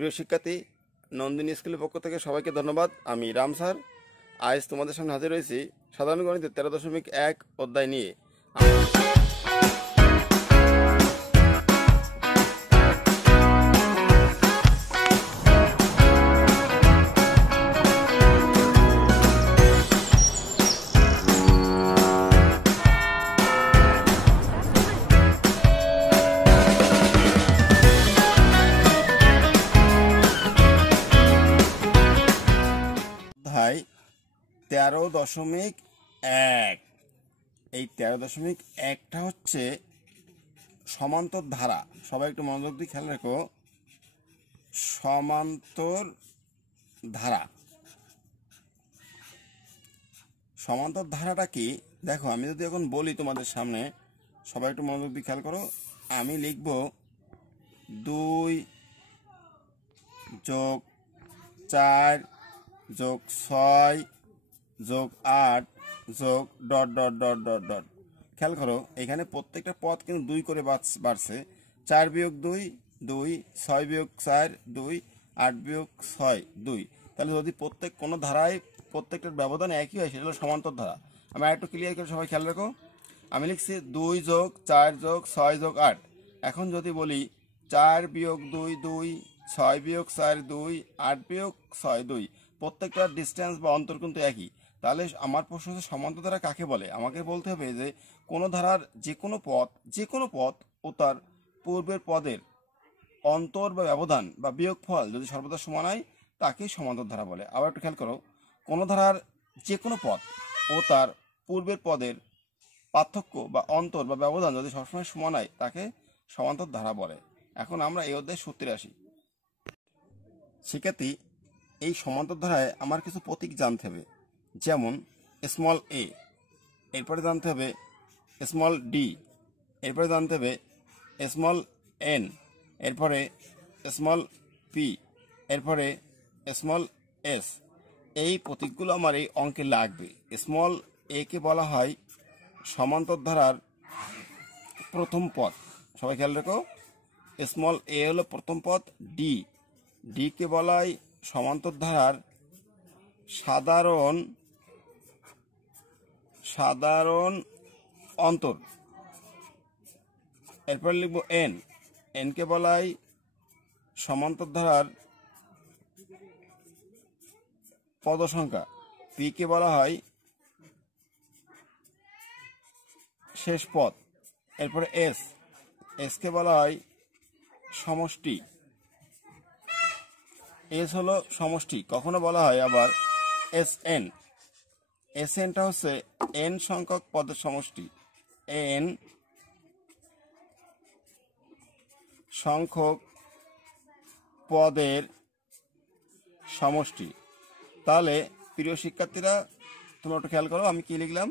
প্রিয় শিক্ষার্থী, নন্দিনী স্কুলের পক্ষ থেকে সবাইকে ধন্যবাদ। আমি রাম স্যার। আজ তোমাদের সামনে হাজির হয়েছি সাধারণ গণিতের 13.1 অধ্যায় নিয়ে। অধ্যায় 13.1। এই 13.1টা হচ্ছে সমান্তর ধারা। সবাই একটু মনোযোগ দিয়ে খেয়াল রেখো। সমান্তর ধারা। সমান্তর ধারাটা কি দেখো, আমি যদি এখন বলি তোমাদের সামনে, সবাই একটু মনোযোগ দিয়ে খেয়াল করো। আমি লিখব 2 যোগ 4 যোগ 6 যোগ 8 যোগ dot dot dot dot dot. খেয়াল করো, এখানে প্রত্যেকটা পদ কিন্তু 2 করে বাড়ছে। 4 বিয়োগ 2 2, 6 বিয়োগ 4 2, 8 বিয়োগ 6 2। তাহলে যদি কোনো ধারায় প্রত্যেকটার ব্যবধান একই হয়, সেটা হলো সমান্তর ধারা। আমি আরেকটু ক্লিয়ার করে সবাই খেয়াল রাখো। আমি লিখছি 2 যোগ 4 যোগ 6 যোগ 8। এখন যদি বলি 4 বিয়োগ 2 2, 6 বিয়োগ 4 2, 8 বিয়োগ 6 2, প্রত্যেকটার ডিস্টেন্স বা অন্তর কিন্তু একই। তাহলে আমার প্রশ্ন হচ্ছে সমান্তর ধারা কাকে বলে? আমাকে বলতে হবে যে কোনো ধারার যে কোনো পদ ও তার পূর্বের পদের অন্তর বা ব্যবধান বা বিয়োগফল যদি সর্বদা সমান হয়, তাকেই সমান্তর ধারা বলে। আবার একটু খেয়াল করো, কোনো ধারার যে কোনো পদ ও তার পূর্বের পদের পার্থক্য বা অন্তর বা ব্যবধান যদি সবসময় সমান হয়, তাকে সমান্তর ধারা বলে। এখন আমরা এই অধ্যায়ে সূত্রে আসি। শিক্ষার্থী, এই সমান্তর ধারায় আমার কিছু প্রতীক জানতে হবে, যেমন স্মল এ, এরপরে জানতে হবে স্মল ডি, এরপরে জানতে হবে স্মল এন, এরপরে স্মল পি, এরপরে স্মল এস। এই প্রতীকগুলো আমার এই অঙ্কে লাগবে। স্মল এ কে বলা হয় সমান্তর ধারার প্রথম পদ। সবাই খেয়াল রেখো, স্মল এ হলো প্রথম পদ। ডি কে বলা হয় সমান্তর ধারার সাধারণ অন্তর। এরপর লিখব এন কে বলা হয় সমান্তর ধারার পদ সংখ্যা। পি কে বলা হয় শেষ পদ। এরপরে এস কে বলা হয় সমষ্টি। এস হলো সমষ্টি। কখনো বলা হয় আবার এসএনটা হচ্ছে এন সংখ্যক পদের সমষ্টি। এন সংখ্যক পদের সমষ্টি। তাহলে প্রিয় শিক্ষার্থীরা, তোমরা একটু খেয়াল করো, আমি কি লিখলাম,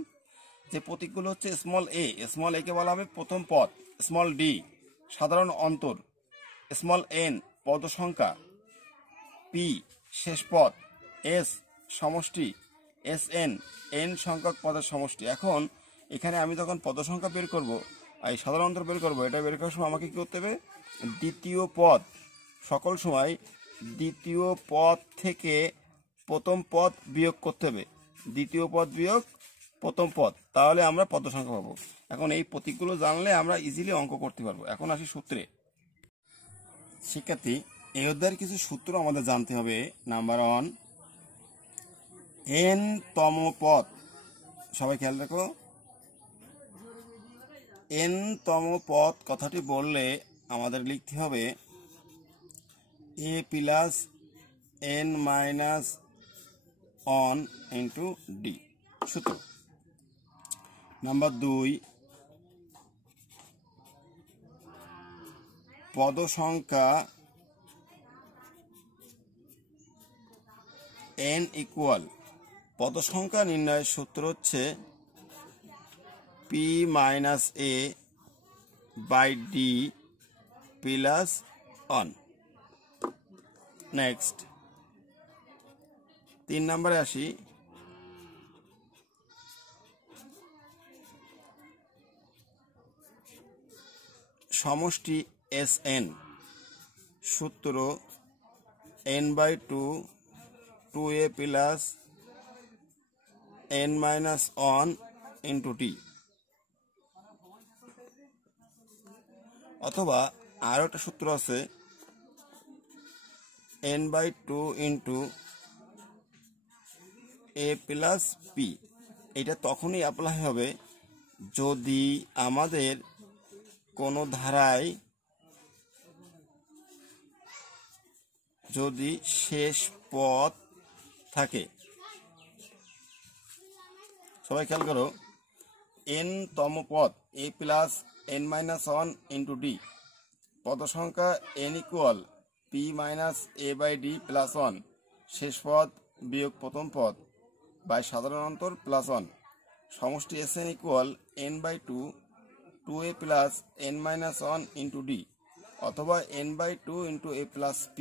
যে প্রতীকগুলো হচ্ছে স্মল এ কে বলা হবে প্রথম পদ, স্মল ডি সাধারণ অন্তর, স্মল এন পদ সংখ্যা, পি শেষ পদ, এস সমষ্টি, এন সংখ্যক পদের সমষ্টি। এখন এখানে আমি যখন পদ সংখ্যা বের করব, এই সাধারণ অন্তর বের করব, এটা বের করার সময় আমাকে কি করতে হবে? দ্বিতীয় পদ, সকল সময় দ্বিতীয় পদ থেকে প্রথম পদ বিয়োগ করতে হবে। দ্বিতীয় পদ বিয়োগ প্রথম পদ, তাহলে আমরা পদ সংখ্যা পাবো। এখন এই প্রতীকগুলো জানলে আমরা ইজিলি অঙ্ক করতে পারবো। এখন আসি সূত্রে। শিক্ষার্থী, এই অধ্যায়ের কিছু সূত্র আমাদের জানতে হবে। নাম্বার 1, এন তম পদ। সবাই খেয়াল রাখো, এন তম পদ কথাটি বললে আমাদের লিখতে হবে A plus N minus 1 into D সূত্র। নাম্বার 2, পদ সংখ্যা এন ইকুয়াল, পদ সংখ্যা নির্ণয়ের সূত্র হচ্ছে p minus a by d plus 1। Next 3 নম্বরে আসি। সমষ্টি এস এন সূত্র n/2 2a plus n-1 into t, অথবা আরও একটা সূত্র আছে n/2 into a plus p। এটা তখনই অ্যাপ্লাই হবে যদি আমাদের কোনো ধারায় যদি শেষ পদ থাকে। সবাই খেয়াল করো, n তম পদ a plus n-1 into d, পদ সংখ্যা n equal p minus a by d plus 1, শেষ পদ বিয়োগ প্রথম পদ বাই সাধারণ অন্তর প্লাস 1, সমষ্টি Sn equal n/2 2a plus n-1 into d, অথবা n/2 into a plus p।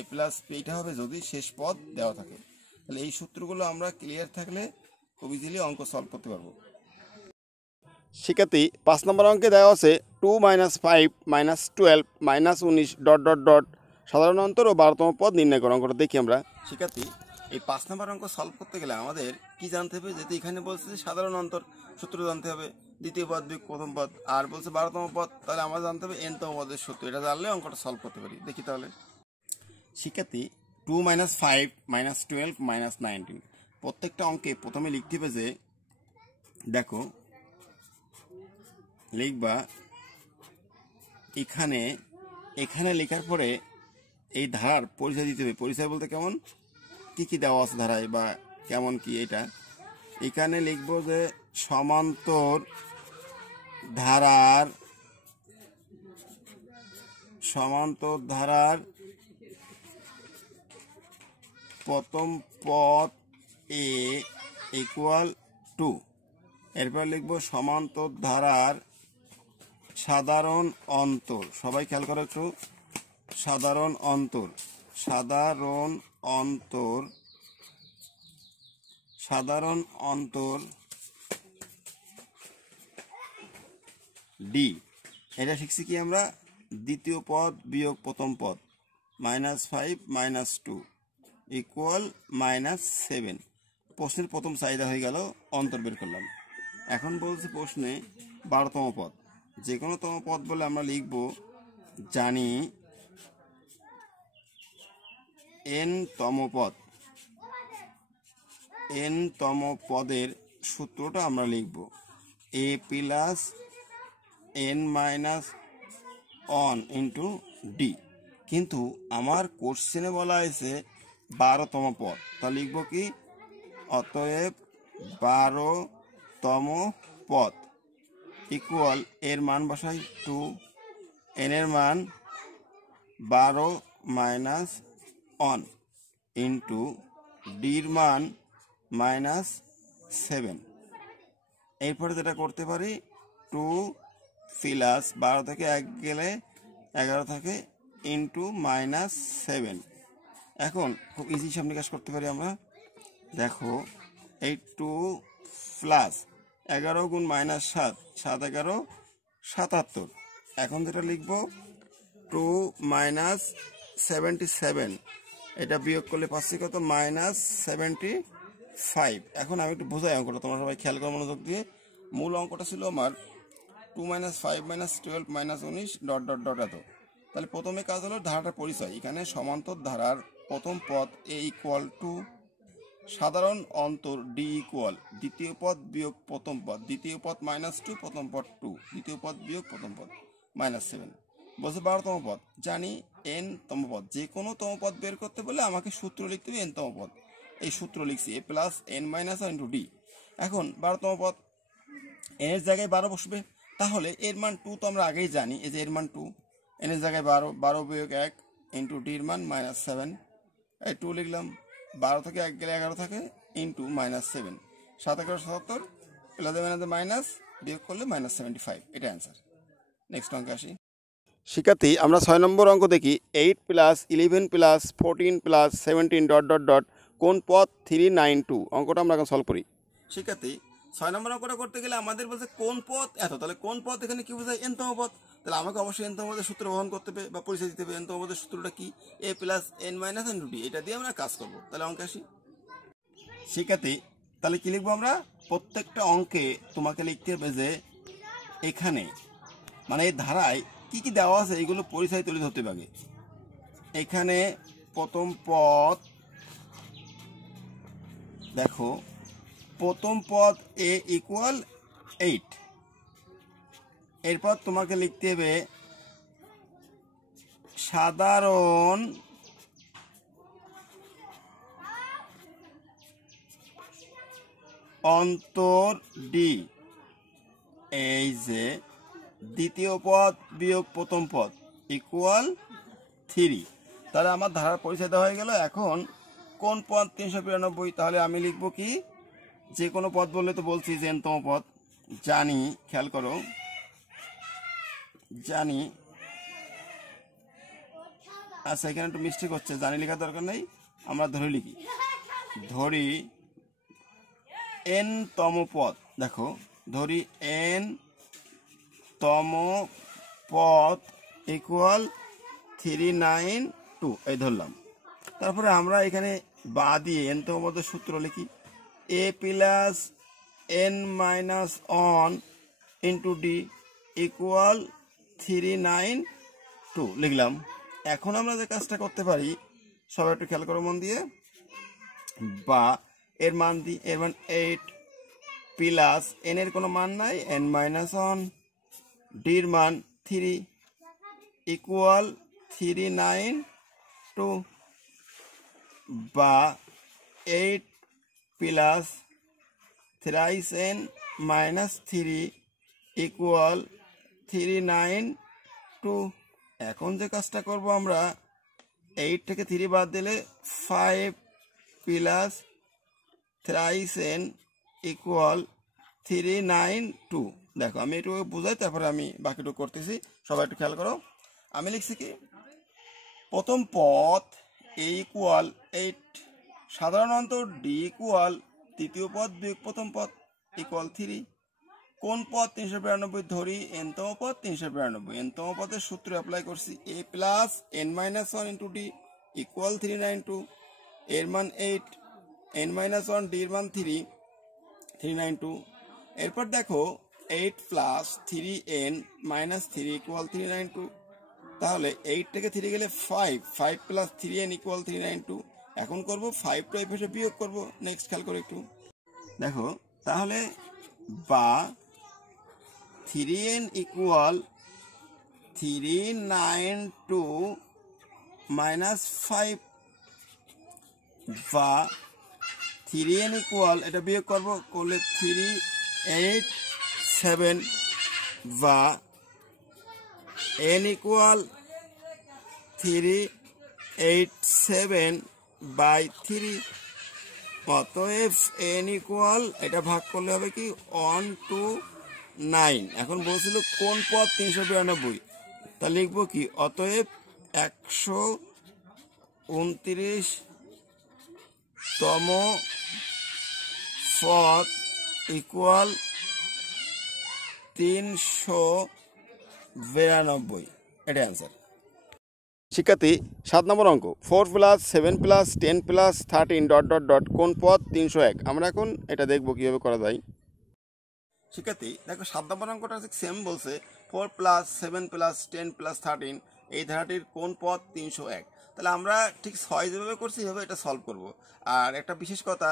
a plus p এটা হবে যদি শেষ পদ দেওয়া থাকে। তাহলে এই সূত্রগুলো আমরা ক্লিয়ার থাকলে খুব ইজিলি অঙ্ক সলভ করতে পারবো। শিক্ষার্থী 5 নম্বর অঙ্কে দেওয়া আছে 2 - 5 - 12 - 19 ডট ডট ডট সাধারণ অন্তর ও 12তম পদ নির্ণয় করো। অঙ্কটা দেখি আমরা। শিক্ষার্থী এই 5 নম্বর অঙ্ক সলভ করতে গেলে আমাদের কি জানতে হবে? যেহেতু এখানে বলছে যে সাধারণ অন্তর সূত্র জানতে হবে, দ্বিতীয় পদ বিয়োগ প্রথম পদ, আর বলছে 12তম পদ, তাহলে আমরা জানতে হবে n-তম পদের সূত্র। এটা জানলে অঙ্কটা সলভ করতে পারি। দেখি তাহলে। শিক্ষার্থী 2 - 5 - 12 - 19 প্রত্যেকটা অঙ্কে প্রথমে লিখতে হবে যে, দেখো লিখবা এখানে এখানে লেখার পরে এই ধারার পরিচয় দিতে হবে। পরিচয় বলতে কেমন, কি কি দেওয়া আছে ধারায় বা কেমন কি, এটা এখানে লিখবো যে সমান্তর ধারার প্রথম পদ a ইকুয়াল 2। এরপর লিখবো সমান্তর ধারার সাধারণ অন্তর। সবাই খেয়াল করো একটু, সাধারণ অন্তর d। এটা শিখছি কি আমরা? দ্বিতীয় পদ বিয়োগ প্রথম পদ, -5 - 2 ইকুয়াল -7। প্রশ্নের প্রথম চাহিদা হয়ে গেল, অন্তর বের করলাম। এখন বলছে প্রশ্নে 12তম পদ। যে কোনো তম পদ বলে আমরা লিখব, জানি n-তম পদের সূত্রটা আমরা লিখব a plus n-1 into d। কিন্তু আমার কোশ্চেনে বলা হয়েছে 12তম পদ, তা লিখব কি? অতএব 12তম পদ ইকুয়াল এর মান বসাই 2, n এর মান 12 - 1 ইন্টু ডির মান -7। এরপরে যেটা করতে পারি, 2 প্লাস 12 থেকে 1 গেলে 11 থাকে ইন্টু -7। এখন খুব ইজি হিসাব নিকাশ করতে পারি আমরা। দেখো এই 2 প্লাস 11 গুণ -7, 7 11 77। এখন যেটা লিখব 2 -77, এটা বিয়োগ করলে পাচ্ছি কত? -75। এখন আমি একটু বোঝাই অঙ্কটা, তোমরা সবাই খেয়াল করো মনোযোগ দিয়ে। মূল অঙ্কটা ছিল আমার 2 - 5 - 12 - 19 ডট ডট ডট এত। তাহলে প্রথমে কাজ হলো ধারাটার পরিচয়। এখানে সমান্তর ধারার প্রথম পদ a ইকুয়াল 2, সাধারণ অন্তর d ইকুয়াল দ্বিতীয় পদ বিয়োগ প্রথম পদ, দ্বিতীয় পদ -2, প্রথম পদ 2, দ্বিতীয় পদ বিয়োগ প্রথম পদ -7। বলছে 12তম পদ, জানি n-তম পদ। যে কোনো তম পদ বের করতে বলে আমাকে সূত্র লিখতে হবে n-তম পদ। এই সূত্র লিখছি a plus n-1 into d। এখন 12তম পদ, n এর জায়গায় 12 বসবে, তাহলে এর মান 2 তো আমরা আগেই জানি। এই যে এর মান 2, n এর জায়গায় 12, 12 বিয়োগ 1 ইন্টু ডির মান -7। এই 2 লিখলাম, 12 থেকে 1 গেলে 11 থাকে ইন্টু -7, 7 11 77 প্লাস মাইনাস বিয়োগ করলে -75। এটা অ্যান্সার। নেক্সট অঙ্কে আসি। শিক্ষার্থী আমরা 6 নম্বর অঙ্ক দেখি। 8 + 11 + 14 + 17 ডট ডট ডট কোন পদ 392। অঙ্কটা আমরা এখন সলভ করি। শিক্ষার্থী 6 নম্বর অঙ্কটা করতে গেলে আমাদের বলছে কোন পদ এত, তাহলে কোন পদ এখানে কি বোঝায়? n-তম পদ। তাহলে আমাকে অবশ্যই এনতম পদের সূত্র বহন করতে হবে বা পরিচয় দিতে হবে। এনতম পদের সূত্রটা কি? a plus n minus n to d. এটা দিয়ে আমরা কাজ করবো। তাহলে অঙ্কে আসি। শিক্ষার্থী, তাহলে কি লিখবো আমরা? প্রত্যেকটা অঙ্কে তোমাকে লিখতে হবে যে এখানে মানে এই ধারায় কি কি দেওয়া আছে এইগুলো পরিচয় তুলে ধরতে হবে। এখানে প্রথম পদ দেখো, প্রথম পদ a ইকুয়াল 8। এরপর তোমাকে লিখতে হবে সাধারণ অন্তর ডি। এই যে দ্বিতীয় পদ বিয়োগ প্রথম পদ ইকুয়াল 3। তাহলে আমার ধারার পরিচয় দেওয়া হয়ে গেল। এখন কোন পদ 392? তাহলে আমি লিখব কি, যে কোনো পদ বললে তো বলছি যে nতম পদ জানি। খেয়াল করো, জানি। আচ্ছা, এখানে একটু মিস্টেক হচ্ছে, জানি লেখার দরকার নেই, আমরা ধরে লিখি। ধরি n তম পদ, দেখো ধরি n তম পদ ইকুয়াল 392, এই ধরলাম। তারপরে আমরা এখানে বা দিয়ে n তম পদের সূত্র লিখি, a plus n minus 1 into D equal 392 লিখলাম। এখন আমরা যে কাজটা করতে পারি, সবাই একটু খেয়াল করো মন দিয়ে, বা এর মান দিই। এর মান 8 প্লাস n এর কোনো মান নাই, n মাইনাস 1, ডির মান 3 ইকুয়াল 392, বা 8 প্লাস 3n মাইনাস 3 ইকুয়াল 392। এখন যে কাজটা করব আমরা, 8 থেকে 3 বাদ দিলে 5 প্লাস 3n ইকুয়াল 392। দেখো আমি একটু বুঝাই, তারপরে আমি বাকিটুকু করতেছি, সবাই একটু খেয়াল করো। আমি লিখছি কি, প্রথম পদ a ইকুয়াল 8, সাধারণ অন্তর d ইকুয়াল তৃতীয় পদ বিয়োগ প্রথম পদ ইকুয়াল 3। কোন পদ 392? ধরি nতম পদ 392। nতম পদের সূত্র অ্যাপ্লাই করছি, a plus n minus 1 into D equal 392। এর মান 8, n মাইনাস 1, ডির মান 3, 392। এরপর দেখো 8 প্লাস 3n মাইনাস 3 ইকুয়াল 392। তাহলে 8 থেকে 3 গেলে 5 প্লাস 3n ইকুয়াল 392। এখন করব 5 টা এই পাশে বিয়োগ করব। নেক্সট খেয়াল করো একটু, দেখো তাহলে বা 3n ইকুয়াল 392 মাইনাস 5, বা 3n ইকুয়াল, এটা বিয়োগ করব করলে 387, বা n ইকুয়াল 387 বাই 3। অতএব n ইকুয়াল, এটা ভাগ করলে হবে কি 129। এখন বলছিল কোন পদ 392, তা লিখবো কি, অতএব 129 তম পদ ইকুয়াল 392। এটা অ্যান্সার। শিক্ষার্থী, 7 নম্বর অঙ্ক, 4 plus 7 plus 10 plus 13 dot dot dot কোন পদ 301? আমরা এখন এটা দেখবো কিভাবে করা যায়। শিক্ষার্থী দেখো, 7 নম্বর অঙ্কটা সেম বলছে 4 প্লাস 7 প্লাস 10 প্লাস 13, এই ধারাটির কোন পদ 301। তাহলে আমরা ঠিক 6 যেভাবে করছি এভাবে এটা সলভ করব। আর একটা বিশেষ কথা,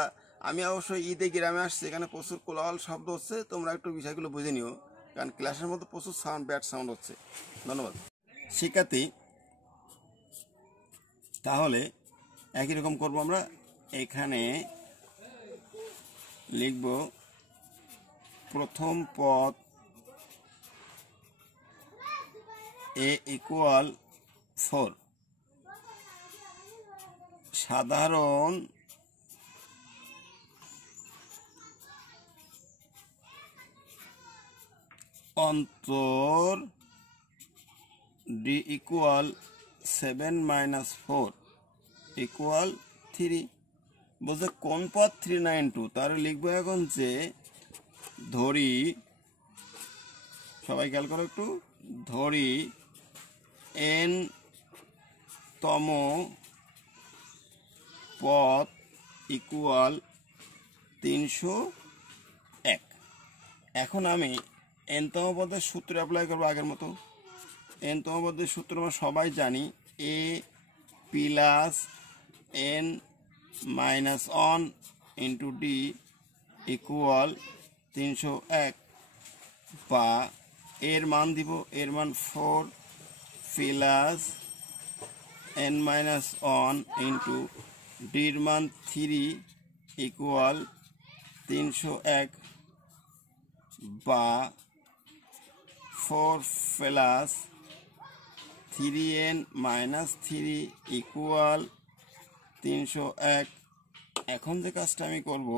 আমি অবশ্যই ঈদে গ্রামে আসছি, এখানে প্রচুর কোলাহল শব্দ হচ্ছে, তোমরা একটু বিষয়গুলো বুঝে নিও, কারণ ক্লাসের মধ্যে প্রচুর ব্যাড সাউন্ড হচ্ছে। ধন্যবাদ। শিক্ষার্থী, তাহলে একই রকম করব আমরা। এখানে লিখব প্রথম পদ a ইকুয়াল 4, সাধারণ অন্তর d ইকুয়াল 7 মাইনাস 4 ইকুয়াল 3। বলছে কোন পদ 392, তাহলে লিখবো এখন যে ধরি, সবাই খেয়াল করো একটু, ধরি n তম পদ ইকুয়াল 301। এখন আমি n তম পদের সূত্র অ্যাপ্লাই করবো আগের মতো। n তম পদের সূত্র আমরা সবাই জানি, a plus n minus 1 into D equal 301, বা এর মান দিব, এর মান 4 প্লাস n মাইনাস 1 ইন্টু ডির মান 3 ইকুয়াল 301, বা 4 প্লাস 3n মাইনাস 3 ইকুয়াল 301। এখন যে কাজটা আমি করব,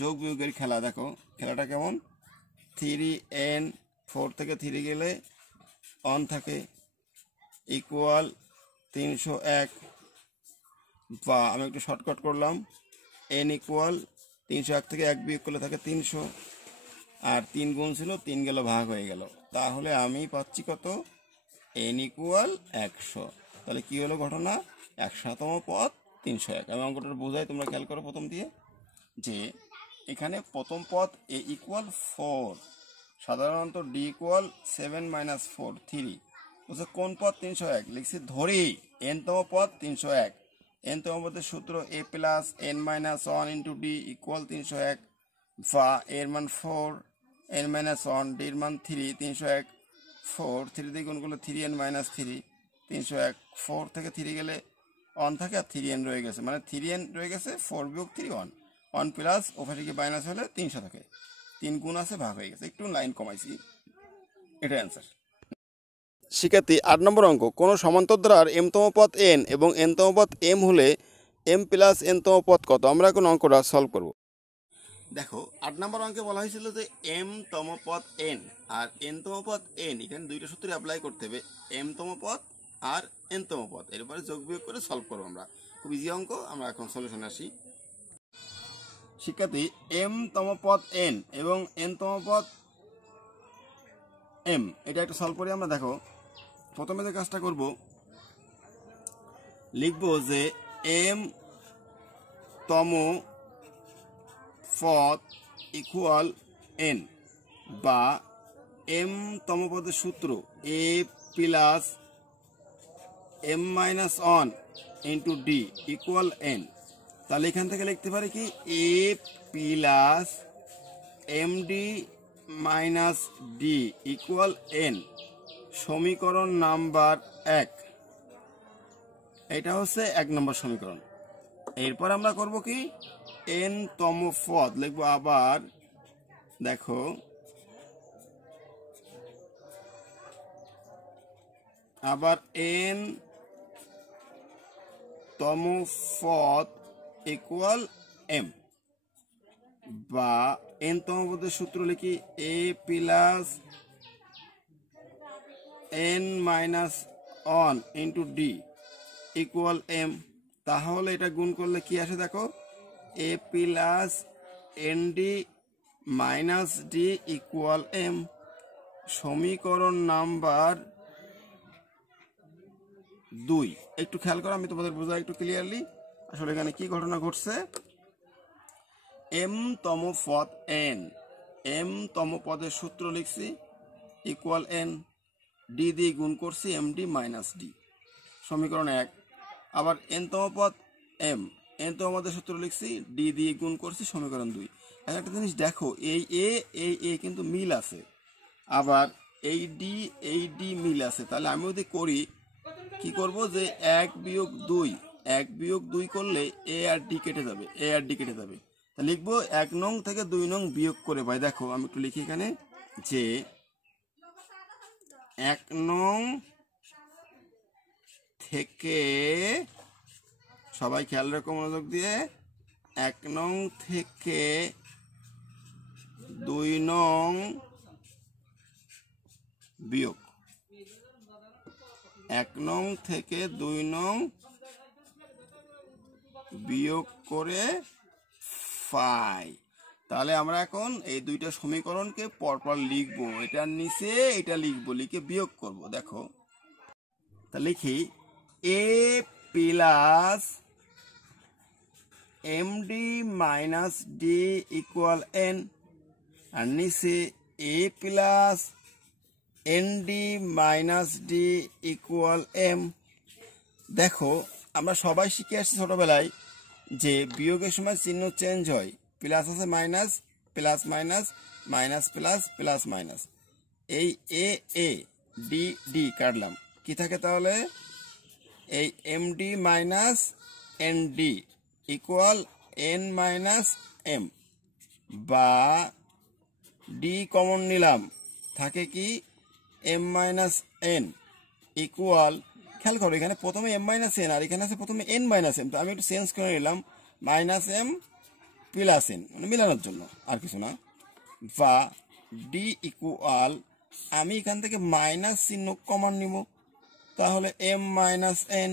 যোগ বিয়োগের খেলা, দেখো খেলাটা কেমন। 3n 4 থেকে 3 গেলে 1 থাকে ইকুয়াল 301, বা আমি একটু শর্টকাট করলাম, n ইকুয়াল 301 থেকে 1 বিয়োগ করলে থাকে 300, আর 3 গুণ ছিল 3 গেল ভাগ হয়ে গেল, তাহলে আমি পাচ্ছি কত, n ইকুয়াল 100। তাহলে কি হলো ঘটনা, 100তম পদ 301। আমি অঙ্কটা বোঝাই, তোমরা খেয়াল করো প্রথম দিয়ে, যে এখানে প্রথম পদ a ইকুয়াল 4, সাধারণত d ইকুয়াল 7 মাইনাস 4 3, বলছে কোন পদ 301, লিখছি ধরি n তম পদ 301। n তম পদের সূত্র a plus n minus 1 into D equal 301, বা এর মান 4, n মাইনাস 1, ডির মান 3, 301, 4 3 দিয়ে গুণ করলে 3n মাইনাস 3, 301, 4 থেকে 3 গেলে 1 থাকে, আর 3n রয়ে গেছে, মানে 3n রয়ে গেছে, 4 বিয়োগ 3 1, 1 প্লাস ওভার থেকে মাইনাস হলে 300 থাকে, 3 গুণ আছে ভাগ হয়ে গেছে, একটু লাইন কমাইছি, এটা অ্যান্সার। শিক্ষার্থী 8 নম্বর অঙ্ক, কোন সমান্তরাল m তম পদ n এবং n তম পদ m হলে m প্লাস n তম পদ কত। আমরা এখন অঙ্কটা সলভ করব। দেখো 8 নম্বর অঙ্কে বলা হয়েছিল যে m তম পদ n আর n তম পদ n, এখানে দুইটা সূত্র অ্যাপ্লাই করতে হবে, m তম পদ আর n তম পদ, এরপরে যোগ বিয়োগ করে সলভ করবো আমরা। খুব ইজি অঙ্ক, আমরা এখন সলিউশনে আসি। শিক্ষার্থী m তম পদ n এবং n তম পদ m, এটা একটা সলভ করি আমরা। দেখো প্রথমে যে কাজটা করব, লিখবো যে m তম পদ ইকুয়াল n, বা m তম পদের সূত্র a plus m minus 1 into D equal n। তাহলে এখান থেকে লিখতে পারি কি, a plus md minus D equal n, সমীকরণ নাম্বার 1। এটা হচ্ছে 1 নম্বর সমীকরণ। এরপর আমরা করব কি, n তম পদ লিখবো, আবার দেখো আবার n তম পদ ইকুয়াল m, বা n তম পদের সূত্র লিখি a plus n minus 1 into D equal m। তাহলে এটা গুণ করলে কি আসে, দেখো a plus nd minus D equal m, সমীকরণ নাম্বার 2। একটু খেয়াল করো, আমি তোমাদের বোঝা একটু ক্লিয়ারলি, আসলে এখানে কি ঘটনা ঘটছে। m তম পদ n, m তম পদের সূত্র লিখছি ইকুয়াল n, ডি দিয়ে গুণ করছি md মাইনাস ডি, সমীকরণ 1। আবার n তম পদ m, n তম পদের সূত্র লিখছি, ডি দিয়ে গুণ করছি, সমীকরণ 2। একটা জিনিস দেখো, এই এ কিন্তু মিল আছে, আবার এই ডি মিল আছে, তাহলে আমি যদি করি কি করব, যে 1 বিয়োগ 2 করলে এ আর ডি কেটে যাবে, তা লিখবো 1 নং থেকে 2 নং বিয়োগ করে পাই। দেখো আমি একটু লিখি এখানে, যে 1 নং থেকে, সবাই খেয়াল রাখো মনোযোগ দিয়ে, 1 নং থেকে 2 নং বিয়োগ, 1 নং থেকে 2 নং বিয়োগ করে পাই। তাহলে আমরা এখন এই দুইটা সমীকরণকে পরপর লিখবো, এটার নিচে এটা লিখবো, লিখে বিয়োগ করব। দেখো, তা লিখি A plus M D minus D equal N, আর নিচে A plus N D minus D equal M. দেখো, আমরা সবাই শিখে আসছি ছোটবেলায় যে বিয়োগের সময় চিহ্ন চেঞ্জ হয়, প্লাস আছে minus, plus minus, minus plus, plus minus. এই এ এ ডি ডি কাটলাম, কি থাকে তাহলে? এই m D minus n d equal n minus m, বা ডি কমন নিলাম, থাকে কি এম মাইনাস এন ইকুয়াল, খেয়াল করো এখানে প্রথমে এম মাইনাস এন আর এখানে আছে প্রথমে এন মাইনাস এম, তো আমি একটু চেঞ্জ করে নিলাম, মাইনাস এম প্লাস এন, মানে মিলানোর জন্য, আর কিছু না। বা ডি ইকুয়াল, আমি এখান থেকে মাইনাস চিহ্ন কমন নিব, তাহলে এম মাইনাস এন,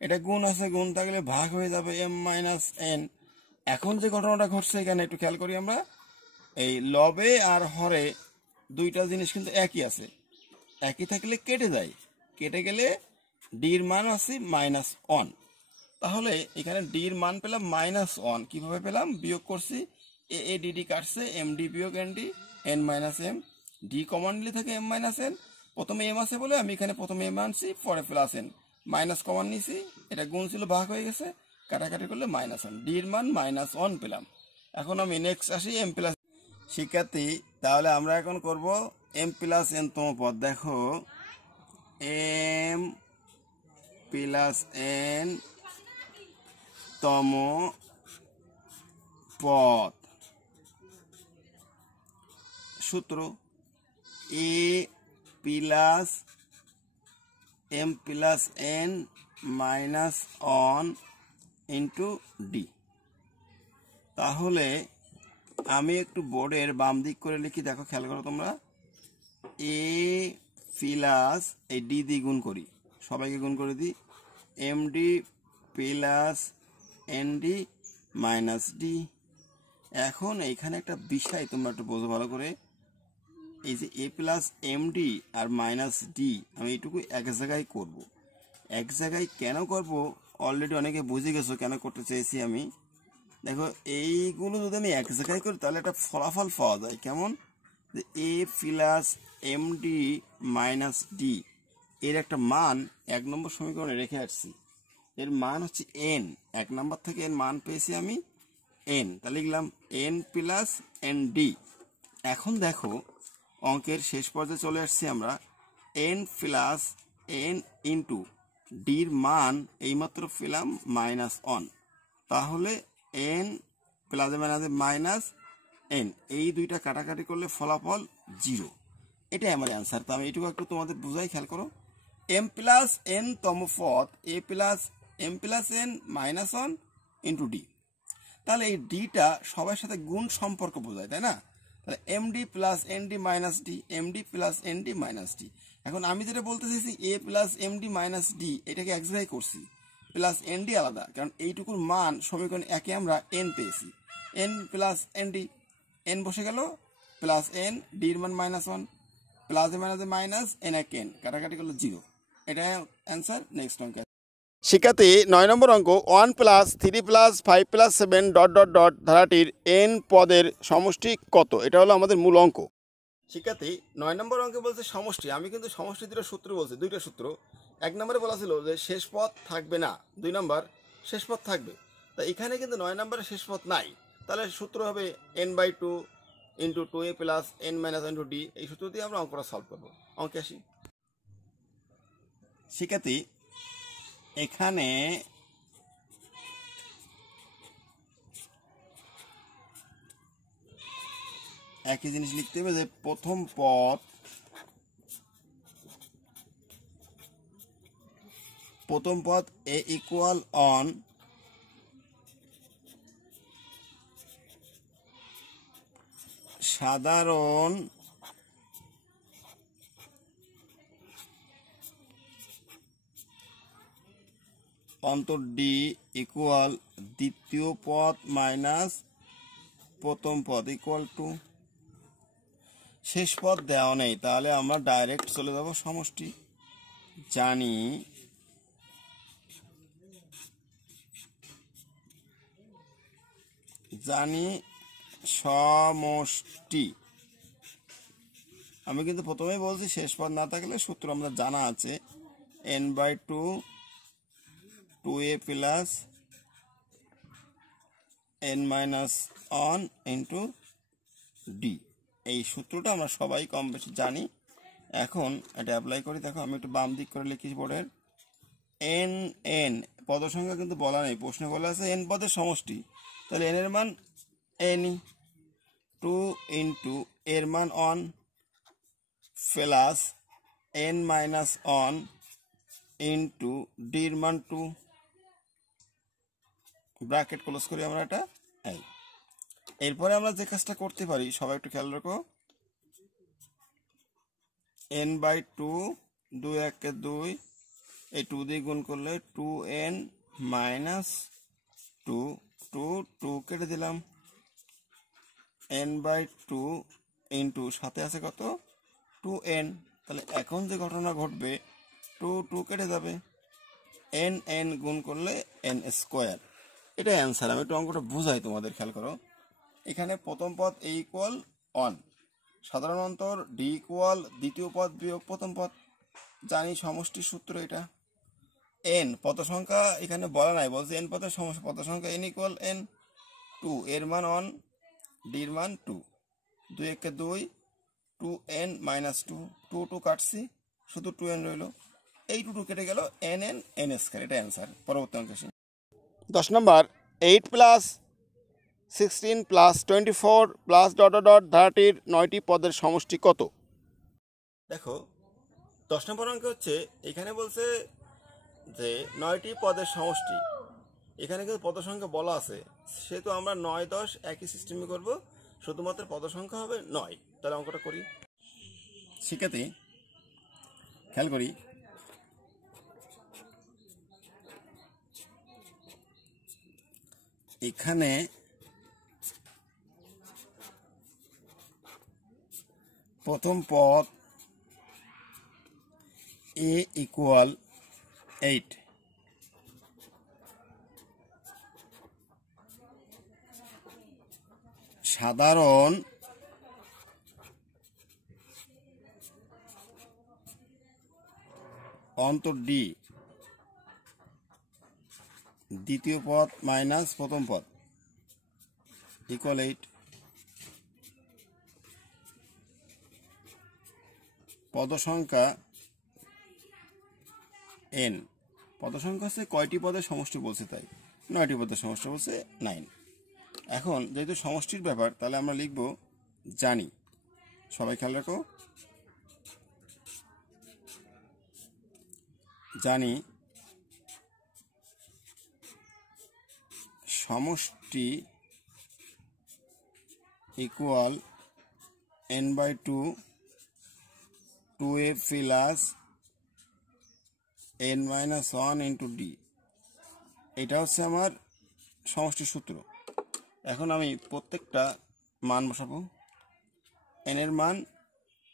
এটা গুণ আছে, গুণ থাকলে ভাগ হয়ে যাবে এম মাইনাস এন। এখন যে ঘটনাটা ঘটছে এখানে একটু খেয়াল করি আমরা, এই লবে আর হরে দুইটা জিনিস কিন্তু একই আছে, একই থাকলে কেটে যায়, কেটে গেলে ডির মান আছে মাইনাস ওয়ান। তাহলে এখানে ডির মান পেলাম মাইনাস ওয়ান, কিভাবে পেলাম? বিয়োগ করছি, এ এ ডি ডি কাটছে, এম ডি বিয়োগ n d, n minus m, d common নিলে থাকে এম মাইনাস এন, প্রথমে এম আছে বলে আমি এখানে প্রথমে এম আনছি, পরে প্লাস এন, মাইনাস কমন নিছি, এটা গুণ ছিল ভাগ হয়ে গেছে, কাটাকাটি করলে মাইনাস ওয়ান, ডির মান মাইনাস ওয়ান পেলাম। এখন আমি নেক্সট আসি এম প্লাস। শিক্ষার্থী, তাহলে আমরা এখন করব এম প্লাস এন তম পদ। দেখো, এম প্লাস এন তম পদ, সূত্র A plus M plus N minus one into D. তাহলে আমি একটু বোর্ডের বাম দিক করে লিখি, দেখো খেয়াল করো তোমরা, এ প্লাস এই ডি দিয়ে গুণ করি, সবাইকে গুণ করে দিই, m D plus N D minus D. এখন এইখানে একটা বিষয় তোমরা একটু বোঝো ভালো করে, এই যে A plus M D R minus D আমি এইটুকু এক জায়গায় করব। এক জায়গায় কেন করব অলরেডি অনেকে বুঝে গেছো কেন করতে চেয়েছি আমি। দেখো, এইগুলো যদি আমি এক জায়গায় করি তাহলে একটা ফলাফল পাওয়া যায়, কেমন? যে A plus M D minus D এর একটা মান 1 নম্বর সমীকরণে রেখে আসছি, এর মান হচ্ছে এন, 1 নম্বর থেকে এর মান পেয়েছি আমি এন, তাহলে লিখলাম এন প্লাস এন ডি। এখন দেখো, অঙ্কের শেষ পর্যায়ে চলে আসছি আমরা, এন প্লাস এন ইন্টু ডির মান এইমাত্র পেলাম মাইনাস ওয়ান, তাহলে এন প্লাসে মাইনাসে মাইনাস এন, এই দুইটা কাটাকাটি করলে ফলাফল 0, এটাই আমার অ্যান্সার। তো আমি এইটুকু একটু তোমাদের বুঝাই, খেয়াল করো, এম প্লাস এন তম পদ A plus M plus N minus one into D. তাহলে এই ডিটা সবার সাথে গুণ সম্পর্ক বোঝায়, তাই না? তাহলে M D plus N D minus D, M D plus N D minus D. এখন আমি যেটা বলতে চাইছি, A plus M D minus D এটাকে এক জায়গায় করছি, প্লাস এন ডি আলাদা, কারণ এইটুকুর মান সমীকরণ একে আমরা এন পেয়েছি, N plus N d, N বসে গেল, প্লাস এন, ডির মান মাইনাস ওয়ান, প্লাসে মাইনাসে মাইনাস, এন এক এন, কাটাকাটি করলে 0, এটা অ্যান্সার। নেক্সট অঙ্ক। শিক্ষার্থী, 9 নম্বর অঙ্ক, 1 plus 3 plus 5 plus 7 dot dot dot ধারাটির এন পদের সমষ্টি কত? এটা হলো আমাদের মূল অঙ্ক। শিক্ষার্থী, 9 নম্বর অঙ্কে বলছে সমষ্টি, আমি কিন্তু সমষ্টি দুটো সূত্র বলছি, দুইটা সূত্র। 1 নম্বরে বলা ছিল যে শেষ পদ থাকবে না, 2 নম্বর শেষ পদ থাকবে। তা এখানে কিন্তু 9 নম্বরে শেষ পদ নাই, তাহলে সূত্র হবে n/2 into 2a plus n minus into D. এই সূত্র দিয়ে আমরা অঙ্কটা সলভ করবো। অঙ্কে আসি। শিক্ষার্থী, এখানে একই জিনিস লিখতে হবে যে প্রথম পদ এ ইকুয়াল অন সাধারণ অন্তর ডি ইকুয়াল দ্বিতীয় পদ মাইনাস প্রথম পদ ইকুয়াল টু, শেষ পদ দেওয়া নেই, তাহলে আমরা ডাইরেক্ট চলে যাব সমষ্টি। জানি সমষ্টি, আমি কিন্তু প্রথমেই বলছি শেষ পদ না থাকলে সূত্র আমরা জানা আছে, n/2 2a plus n-1 into D. এই সূত্রটা আমরা সবাই কম বেশি জানি। এখন এটা অ্যাপ্লাই করি। দেখো আমি একটু বাম দিক করে লিখি বোর্ডের। n পদ সংখ্যা কিন্তু বলা নেই, প্রশ্নে বলা আছে n পদের সমষ্টি, তাহলে n এর মান n, 2 ইন্টু এর মান 1 প্লাস n-1 ইন্টু ডির মান 2, ব্র্যাকেট ক্লোজ করি আমরা এটা। এরপরে আমরা যে কাজটা করতে পারি, সবাই একটু খেয়াল রাখো, n/2 2 1 2, এই 2 দিয়ে গুণ করলে 2n - 2 2 2 কেটে দিলাম, n/2 ইন্টু সাথে আছে কত 2n, তাহলে এখন যে ঘটনা ঘটবে 2 2 কেটে যাবে, n গুণ করলে n স্কোয়ার। এটা অ্যান্সার। আমি একটু অঙ্কটা বুঝাই তোমাদের, খেয়াল করো। এখানে প্রথম পদ a ইকুয়াল 1, সাধারণ অন্তর d ইকুয়াল দ্বিতীয় পদ বিয়োগ প্রথম পদ, জানি সমষ্টির সূত্র এটা। n পদ সংখ্যা এখানে বলা নাই, বলছে n পদের সমষ্টি, পদ সংখ্যা n ইকুয়াল n, 2 এর মান 1 ডির মান 2, 2 1 2 2n - 2 2 2 কাটছি, শুধু 2n রইল, এই 2 2 কেটে গেল, n স্কয়ার। এটা অ্যান্সার। পরবর্তী অঙ্ক আসি। 10 নম্বর, 8 প্লাস 16 প্লাস 24 প্লাস ... ধারাটির 9টি পদের সমষ্টি কত? দেখো 10 নম্বর অঙ্ক হচ্ছে, এখানে বলছে যে 9টি পদের সমষ্টি, এখানে কিন্তু পদ সংখ্যা বলা আছে, সেহেতু আমরা 9 10 একই সিস্টেমে করব, শুধুমাত্র পদ সংখ্যা হবে 9। তাহলে অঙ্কটা করি। শিখাতে খেয়াল করি, এখানে প্রথম পদ a ইকুয়াল 8, সাধারণ অন্তর d, দ্বিতীয় পদ মাইনাস প্রথম পদ ইকুয়াল 8, পদ সংখ্যা n, পদ সংখ্যা হচ্ছে কয়টি পদের সমষ্টি বলছে, তাই 9টি পদের সমষ্টি বলছে 9। এখন যেহেতু সমষ্টির ব্যাপার, তাহলে আমরা লিখব জানি, সবাই খেয়াল রাখো, জানি সমষ্টি equal n/2 2a plus n-1 into D. এটা হচ্ছে আমার সমষ্টির সূত্র। এখন আমি প্রত্যেকটা মান বসাবো। n এর মান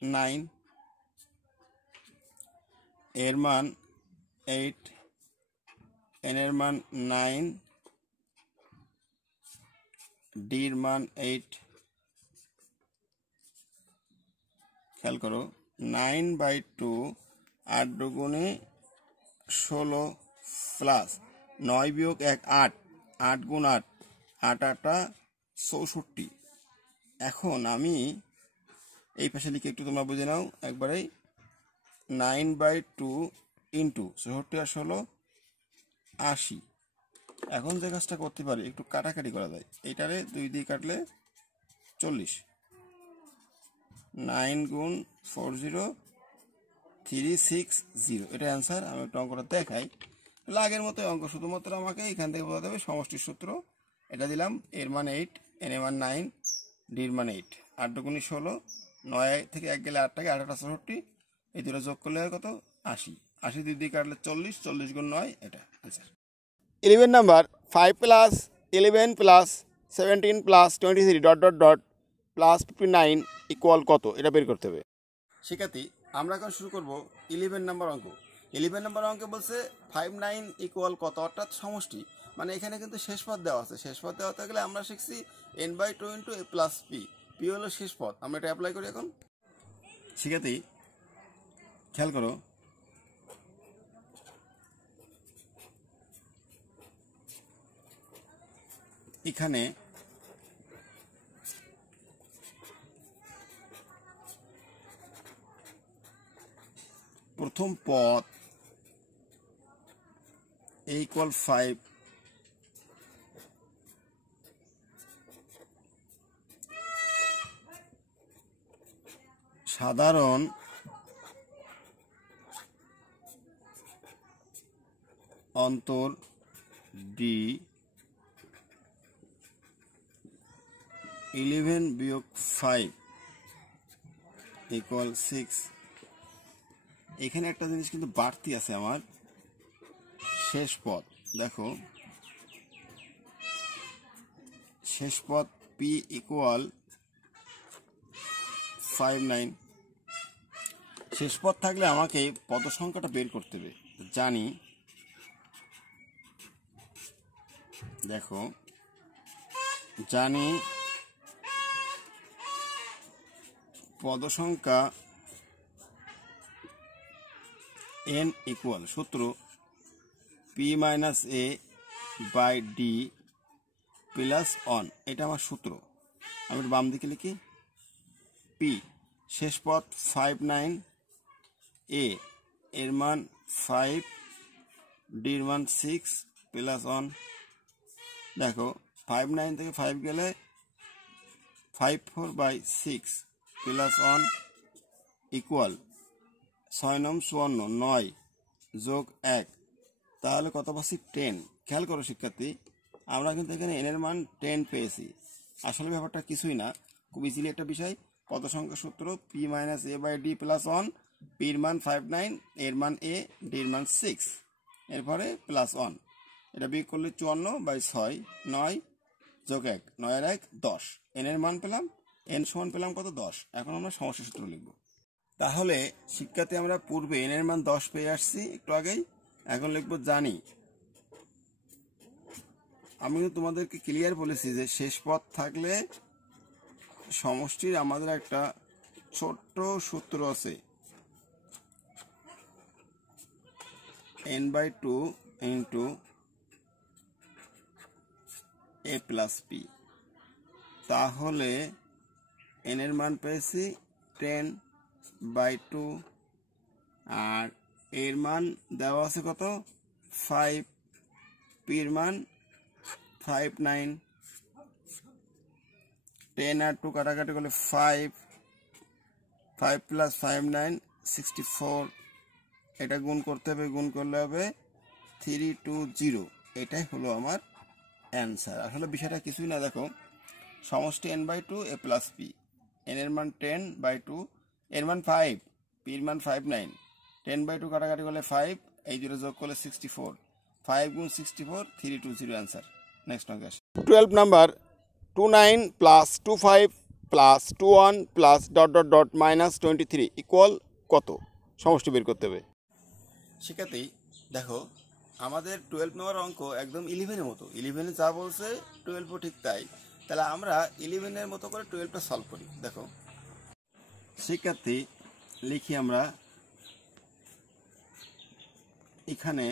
9, এর মান 8, n এর মান 9, ডির মান 8। খেয়াল করো, 9/2 8 দুগুণে 16 প্লাস 9 বিয়োগ 1 8, 8 গুণ 8 8 8 64। এখন আমি এই পাশে লিখে একটু তোমরা বুঝে নাও একবারেই, 9/2 ইন্টু 64 আর 16 80। এখন যে কাজটা করতে পারি, একটু কাটাকাটি করা যায়, এইটারে 2 দিয়ে কাটলে 40, 9 গুণ 40 360। এটা অ্যান্সার। আমি একটু অঙ্কটা দেখাই, আগের মতো অঙ্ক, শুধুমাত্র আমাকে এখান থেকে বোঝাতে হবে সমষ্টির সূত্র। এটা দিলাম, এর মান 8, n এর মান 9, ডির মান 8, 8 দুগুণে 16, 9 থেকে 1 গেলে 8 টাকে, 8 8 64, এই দুটো যোগ করলে হয় কত 80, 80 2 দিয়ে কাটলে 40, 40 গুণ 9, এটা answer. 11 number, 5 plus 11 plus 17 plus 23 dot dot dot plus 59 equal কত, এটা বের করতে হবে। শিক্ষার্থী, আমরা এখন শুরু করব 11 নম্বর অঙ্ক। 11 নম্বর অঙ্কে বলছে 59 ইকুয়াল কত, অর্থাৎ সমষ্টি। মানে এখানে কিন্তু শেষ পদ দেওয়া আছে। শেষ পদ দেওয়া থাকলে আমরা শিখছি n/2 into a plus P. P হলো শেষ পদ। আমরা এটা অ্যাপ্লাই করি এখন। শিক্ষার্থী খেয়াল করো, এখানে প্রথম পদ a ইকুয়াল 5, সাধারণ অন্তর ডি 11 বিয়োগ 5 ইকুয়াল 6। এখানে একটা জিনিস কিন্তু বাড়তি আছে আমার, শেষ পদ। দেখো শেষ পদ পি ইকুয়াল 59। শেষ পদ থাকলে আমাকে পদ সংখ্যাটা বের করতে হবে। জানি, দেখো জানি পদ সংখ্যা n ইকুয়াল সূত্র p minus a by d plus one, এটা আমার সূত্র। আমি বাম দিকে লিখি পি, শেষ পদ 59, এ এর মান 5, ডির মান 6 প্লাস অন। দেখো 59 থেকে 5 গেলে 54/6 প্লাস অন ইকুয়াল 6 9 54, 9 যোগ 1, তাহলে কত পাচ্ছি 10। খেয়াল করো শিক্ষার্থী, আমরা কিন্তু এখানে n এর মান 10 পেয়েছি। আসলে ব্যাপারটা কিছুই না, খুব ইজিলি একটা বিষয়। পদ সংখ্যা সূত্র p minus a by d plus one, পির মান 59, এর মান এ, ডির মান 6, এরপরে প্লাস অন। এটা বিয়োগ করলে 54/6, 9 যোগ 1, 9 আর 1 10। n এর মান পেলাম, n সমান পেলাম কত 10। এখন আমরা সমষ্টি সূত্র লিখব। তাহলে শিক্ষার্থী আমরা পূর্বে n এর মান 10 পেয়ে আসছি একটু আগেই। এখন লিখব জানি। আমি তোমাদেরকে ক্লিয়ার বলেছি যে শেষ পদ থাকলে সমষ্টির আমাদের একটা ছোট্ট সূত্র আছে, n/2 into a plus P. তাহলে n এর মান পেয়েছি 10/2, আর এর মান দেওয়া আছে কত 5, পির মান 59, 10 আর 2 কাটাকাটি করলে 5, 5 প্লাস 59 64, এটা গুণ করতে হবে, গুণ করলে হবে 320। এটাই হলো আমার অ্যান্সার। আসলে বিষয়টা কিছুই না, দেখো সমষ্টি n/2 a plus P, n এর মান 10/2, এর মান 5, পির মান 59, 10/2 কাটাকাটি করলে 5, এই দুটো যোগ করলে 64, 5 গুণ 64 320 অ্যান্সার। নেক্সট অঙ্কে আসি। 12 number 29 plus 25 plus 21 plus dot dot dot minus 23 equal কত, সমষ্টি বের করতে হবে। শিক্ষার্থী দেখো, আমাদের 12 নম্বর অঙ্ক একদম 11 এর মতো। 11 যা বলছে 12ও ঠিক তাই। তাহলে আমরা 11 এর মতো করে 12টা সলভ করি। দেখো শিক্ষার্থী লিখি আমরা এখানে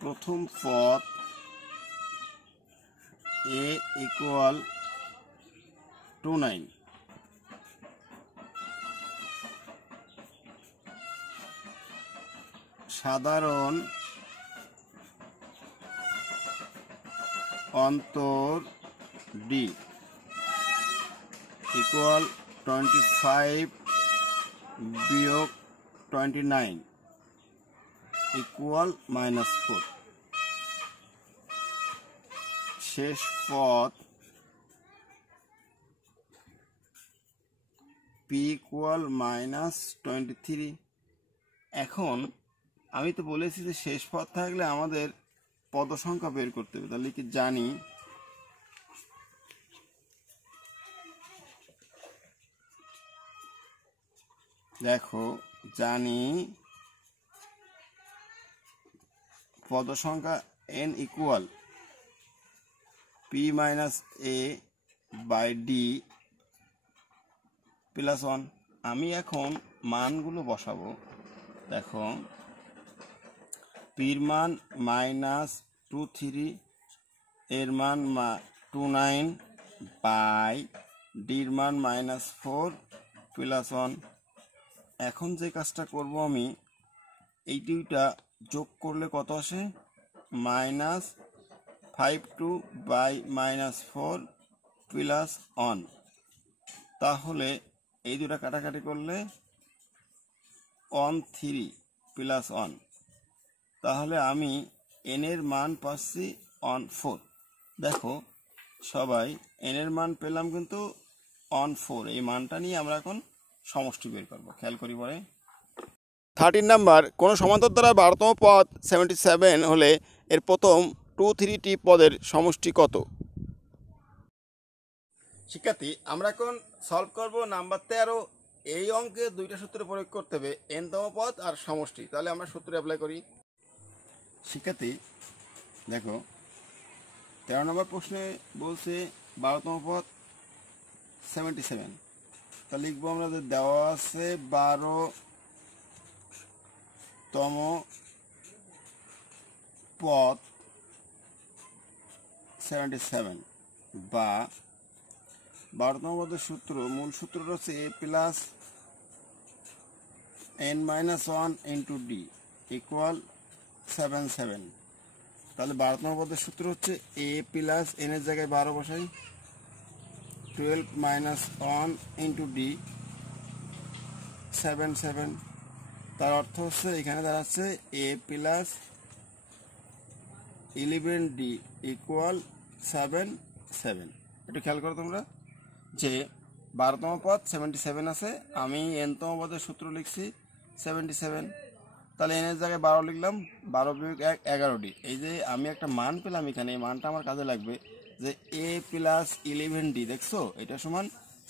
প্রথম পদ a ইকুয়াল 29, সাধারণ অন্তর ডি ইকুয়াল 25 বিয়োগ 29 ইকুয়াল -4। শেষ পদ পি ইকুয়াল -23। এখন আমি তো বলেছি যে শেষ পদ থাকলে আমাদের পদ সংখ্যা বের করতে হবে। তাহলে কি জানি দেখো জানি পদ সংখ্যা n equal p minus a by d plus 1। আমি এখন মানগুলো বসাবো। দেখো পির মান -23, এর মান 29 বাই ডির মান -4 প্লাস 1। এখন যে কাজটা করব আমি এই দুইটা যোগ করলে কত আসে -52 বাই -4 প্লাস 1। তাহলে এই দুটা কাটাকাটি করলে 13 প্লাস 1। তাহলে আমি n এর মান পাচ্ছি 14। দেখো সবাই n এর মান পেলাম কিন্তু 14। এই মানটা নিয়ে আমরা এখন সমষ্টি বের করব। খেয়াল করি পরে 13 নাম্বার কোন সমান্তর দ্বারা 12তম পদ 77 হলে এর প্রথম 2-3টি পদের সমষ্টি কত? শিক্ষার্থী আমরা এখন সলভ করব নাম্বার 13। এই অঙ্কে দুইটা সূত্র প্রয়োগ করতে হবে, nতম পদ আর সমষ্টি। তাহলে আমরা সূত্র অ্যাপ্লাই করি। শিক্ষার্থী দেখো 13 নম্বর প্রশ্নে বলছে 12তম পদ 77। তা লিখবো আমরা যে দেওয়া আছে 12তম পদ 77 বা 12তম পদের সূত্র, মূল সূত্রটা হচ্ছে a plus n-1 into D equal 77। তাহলে 12তম পদের সূত্র হচ্ছে a প্লাস n এর জায়গায় 12 বসাই 12 মাইনাস 1 ইন্টু ডি 77। তার অর্থ হচ্ছে এখানে দাঁড়াচ্ছে a প্লাস 11d ইকুয়াল 77। একটু খেয়াল করো তোমরা যে 12তম পদ 77 আছে, আমি nতম পদের সূত্র লিখছি 77। তাহলে n এর জায়গায় 12 লিখলাম, 12 বিয়োগ 1 11d। এই যে আমি একটা মান পেলাম এখানে, এই মানটা আমার কাজে লাগবে যে a প্লাস 11d, দেখছো এটা সমান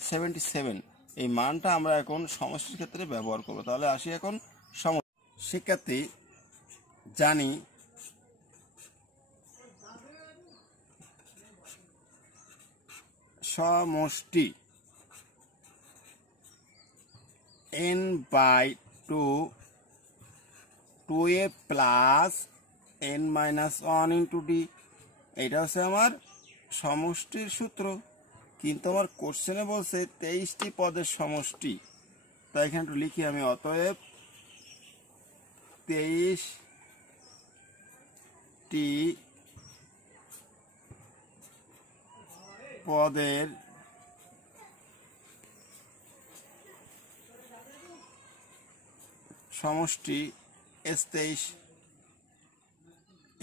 77। এই মানটা আমরা এখন সমষ্টির ক্ষেত্রে ব্যবহার করব। তাহলে আসি এখন সমষ্টি। শিক্ষার্থী জানি সমষ্টি n/2 2a plus n-1 into D. এইটা হচ্ছে আমার সমষ্টির সূত্র। কিন্তু আমার কোশ্চেনে বলছে 23টি পদের সমষ্টি। তাই এখানে একটু লিখি আমি, অতএব 23টি পদের সমষ্টি S23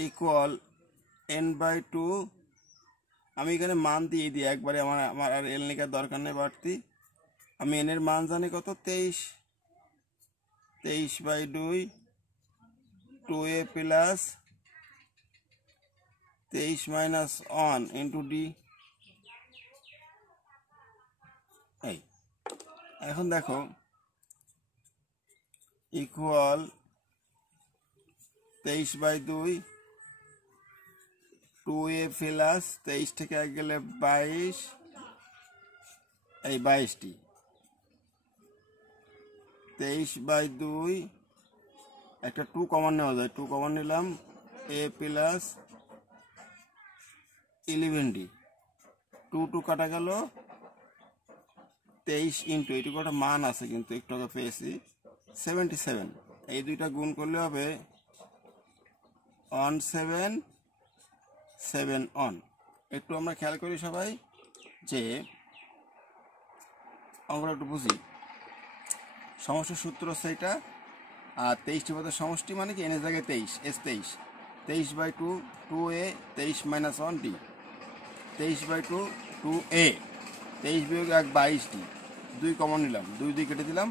ইকুয়াল n/2। আমি এখানে মান দিয়ে দিই একবারে, আমার আর এল লেখার দরকার নেই বাড়তি। আমি n এর মান জানি কত 23। 23/2 2a প্লাস 23-1 ইন্টু ডি। এই এখন দেখো ইকুয়াল 23/2 2a প্লাস 23 থেকে 1 গেলে 22, এই 22টি 23/2 একটা 2 কমন নেওয়া যায়, 2 কমন নিলাম, a প্লাস 11d 2 কাটা গেল 23 ইন্টু এইটুকু একটা মান আছে কিন্তু একটু আগে পেয়েছি 77। এই দুইটা গুণ করলে হবে 1771। একটু আমরা খেয়াল করি সবাই যে অঙ্কটা একটু বুঝি। সমষ্টির সূত্র হচ্ছে এটা, আর 23টি পদের সমষ্টি মানে কি n এর জায়গায় 23 S23 23/2 2a 23-1 d 23/2 2a 23 বিয়োগ 1 22d 2 কমন নিলাম, 2 কেটে দিলাম,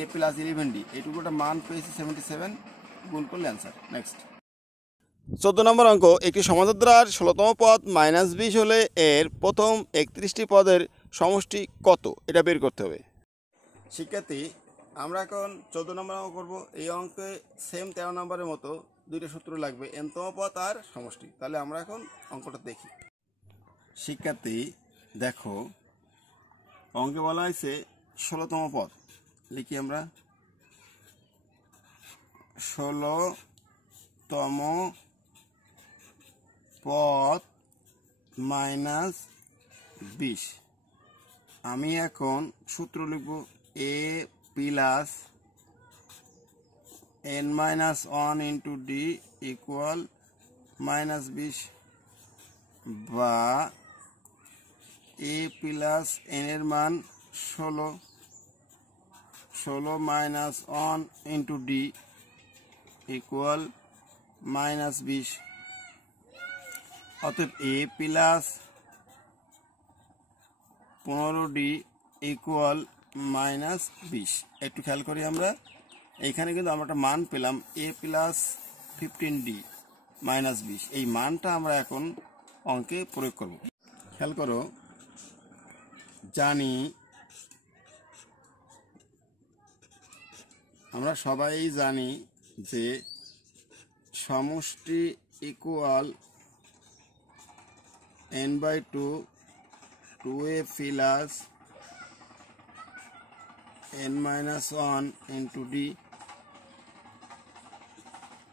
a প্লাস 11d এইটুকু একটা মান পেয়েছি 77। গুণ করলে অ্যান্সার। নেক্সট 14 নম্বর অঙ্ক, একটি সমযোজরার 16তম পদ -20 হলে এর প্রথম 31টি পদের সমষ্টি কত, এটা বের করতে হবে। শিক্ষার্থী, আমরা এখন 14 নম্বর অঙ্ক করবো। এই অঙ্কে সেম 13 নম্বরের মতো দুইটা সূত্র লাগবে, nতম পদ আর সমষ্টি। তাহলে আমরা এখন অঙ্কটা দেখি। শিক্ষার্থী দেখো, অঙ্কে বলা হয়েছে 16তম পদ, লিখি আমরা 16তম পদ -20। আমি এখন সূত্র লিখব a plus n-1 into D equal -20, বা a প্লাস n এর মান 16 -1 ইন্টু ডি ইকুয়াল -20। অতএব a প্লাস 15d ইকুয়াল -20। একটু খেয়াল করি আমরা, এইখানে কিন্তু আমরা একটা মান পেলাম a প্লাস 15d -20। এই মানটা আমরা এখন অঙ্কে প্রয়োগ করব। খেয়াল করো, জানি আমরা সবাই জানি যে সমষ্টি equal n/2 2a plus n-1 into D.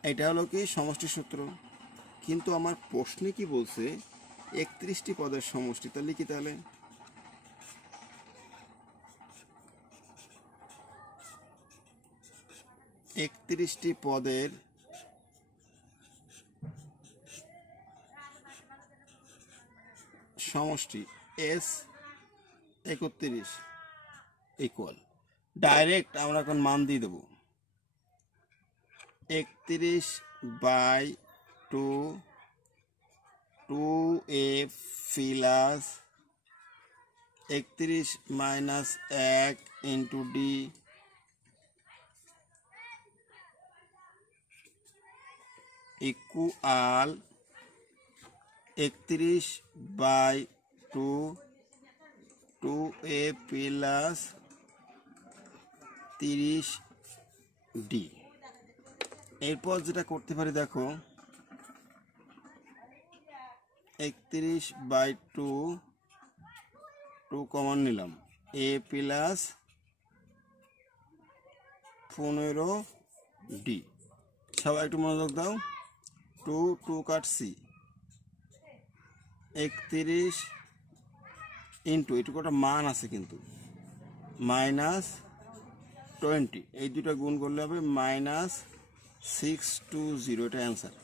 এটা হলো কি সমষ্টি সূত্র, কিন্তু আমার প্রশ্নে কি বলছে 31টি পদের সমষ্টি। তাহলে কি, তাহলে 31টি পদের সমষ্টি s 31 ইকুয়াল, ডাইরেক্ট আমরা এখন মান দিয়ে দেব 31/2 2a plus 31 minus 1 into D equal 31/2 2a plus 30d। এরপর যেটা করতে পারি দেখো, 31/2 2 কমন নিলাম, a প্লাস 15d। সবাই একটু মনোযোগ দাও, 2 2 কাটছি, 31 ইন্টু এটুকু একটা মান আছে কিন্তু -20, এই দুটো গুণ করলে হবে -620। এটা অ্যান্সার।